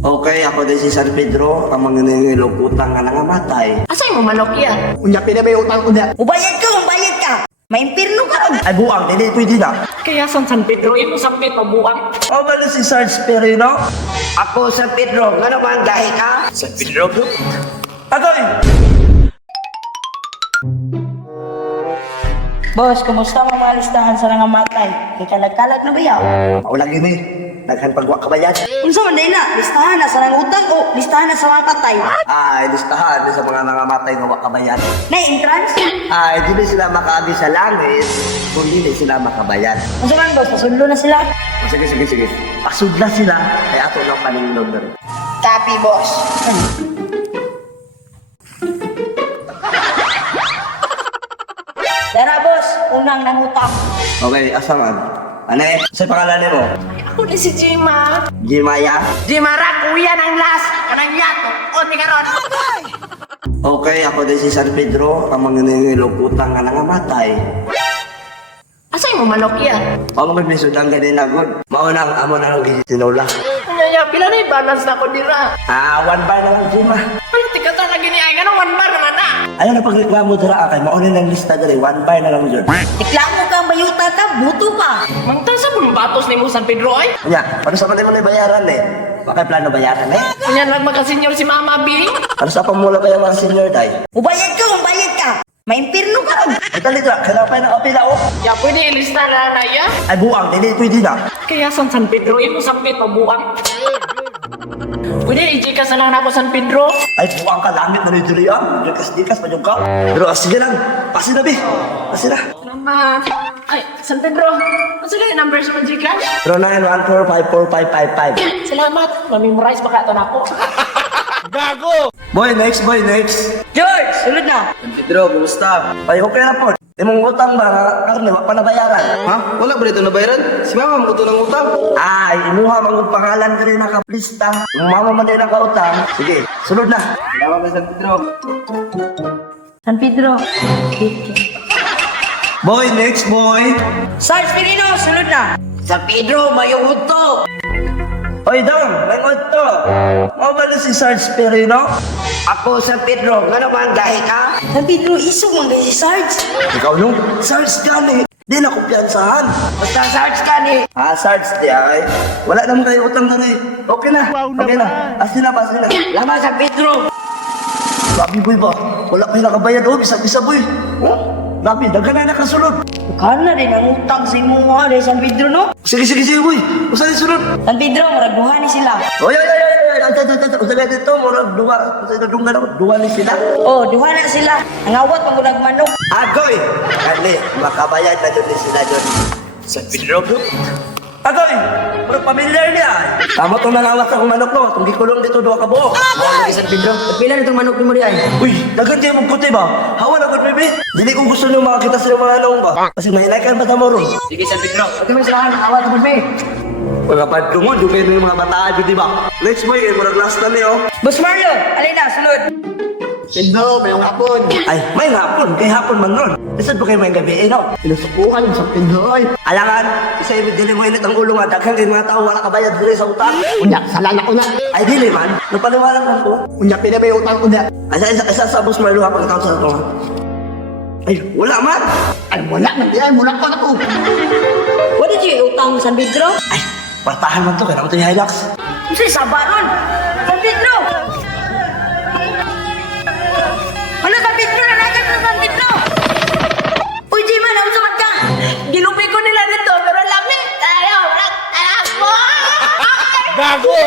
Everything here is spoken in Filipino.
Okay, ako din si San Pedro, ang manginingilog utang nga nangamatay. Asay mo manok yan? Unya pinamay utang unya. Ubayad ka! Maimpirno ka ron! Ay buang, hindi pwede na. Kaya San Pedro, imo sampit pabuang. O ba si Sarge Perino? Ako San Pedro, nga naman dahil ka? San Pedro bro? Agoy! Boss, kumusta mo mga listahan sa nangamatay? Kalag-kalag na ba yaw? Maulang yun eh. Naghan pagwa ka ba yan? Unsa man day na? Listahan na sa nangutang o listahan na sa mga patay? Ay, listahan sa mga nangamatay ng wakabayan. Na entrance? Ay, hindi sila makaagi sa langit kung hindi sila makabayan. Unsa man boss, pasunlo na sila? O, sige. Pasudla sila, kaya ato ng paningilog na rin. Copy, boss. Dara, boss. Unang nangutang. Okay, asaman. Ano eh? Sa pangalan mo? Ako na si Jima. Jimaya? Jimara, kuya ng las. Kanang yato. O, ni karon. Okay, ako din si San Pedro, ang manginingilog utang nga nangamatay. Asay mo manok yan? Ako magmisod ang ganin na good. Maunang amo na lang sinula. Kanya, pila na i-balance na ko dira. One bar na lang, Jima. Ay, tika ta lagi ni ay ganun, 1 bar na na. Ayaw na pagreklamo dira kay maunin ang lista dali, 1 bar na lang dyan. Reklamo ka, bayuta ka, buto ka. Mangta sa mong batos ni mo San Pedro ay. Kanya, paano sa panay mo na bayaran eh? Bakit plano bayaran eh? Kanya lang magkasenyor si Mama Bing. Ano sa pamula pa yung mga senior tayo? Ubayad ka. Maimpirno ka ron. Ay, dali dra, kailangan ng apila o. Ya, pwede ilista na na ya. Ay, buang, hindi pwede na. Kaya San Pedro, imo sampit pabuang. Pwede i-jika sa lang ako San Pedro. Ay, buang ka, langit na nito riyan. Dikas, pa yung ka. Pero sige lang, pasi na, bi. Pasi na. Salamat. Ay, San Pedro. Ano yung number sa Magica? 0914545555. Salamat. Mamemorize baka ito na ako. Boy, next. George, sulod na. Pedro, kumusta? Ay, okay na po. Imong utang ba nga karne, wa pa nabayaran? Ha? Wala ba dito nabayaran? Si mama mo ng utang. Ay, imuha mang pangalan ka rin nakaplista. Yung mama man din nakautang. Sige, sunod na. Salamat sa Pedro. San Pedro. Boy, next boy. Sarge Pirino, sulod na. San Pedro, mayungod to. Oy, Dong, may to. Mo ba si Sarge Perino? Ako San Pedro, nga naman dahil ka? San Pedro, isog man si Sarge. Ikaw no? Sarge gani. Di na kumpiyansahan. Basta Sarge ka ni. Sarge di ay. Wala naman kayo utang na rin. Okay na. Okay na. Asin na. Lama San Pedro. Sabi boy ba? Wala kayo nakabayad. Oh, bisa boy. Oh, Labi, dagan na nakasunod. Kana rin ang utang sa imong mga San Pedro, no? Sige boy. Usa ni sunod. San Pedro, maraguhan ni sila. Oy. Usa na dito. Murag duwa. Usa na dungan ako. Duwa ni sila. Oh, duha na sila. Nangawat pag manok. Agoy! Kani, makabayad na doon sila doon. Sa Pedro bro? Agoy! Pero pamilyar niya. Tama itong nalawas akong manok no. Itong gikulong dito doon ka buo. Agoy! San Pedro, pila na itong manok ni mo di ay? Uy, dagan kayo magputi ba? Hawa na good baby. Dili ko gusto niyo makakita sa mga naong ba? Kasi mahilaikan ba sa moro? Sige San Pedro. Huwag kami sirahan. Awat mo be. Mga padtungon, yung kayo yung mga bataan yun, di ba? Next boy, kayo murag last na niyo. Boss Mario, alay na, sulod. Pedro, may hapon. Ay, may hapon. Kay hapon man ron. Isad ba kayo may gabi, no? Pinusukuhan yung sa Pedro. Alangan, isa ibig dili mo init ang ulo nga. Daghang kayo mga tao, wala kabayad dili sa utang. Unya, salala ko na. Ay, dili man. Napaliwanan man ko. Unya, pinamay utang unya. Ay, isa sa bus Marlo ha, pagkatawag sa ito. Ay, wala man. Ay, wala na. Ay, mula ko na ko. What did you utang San Pedro? Ay, partahan man to. Kaya naman ito yung Hilux. Kasi sabaron. San Pedro! Ano San Pedro? Nanagan na San Pedro! Uy, Jima, nausumat ka! Gilupi ko nila nito, pero lamig. Ayaw, mo. Gago!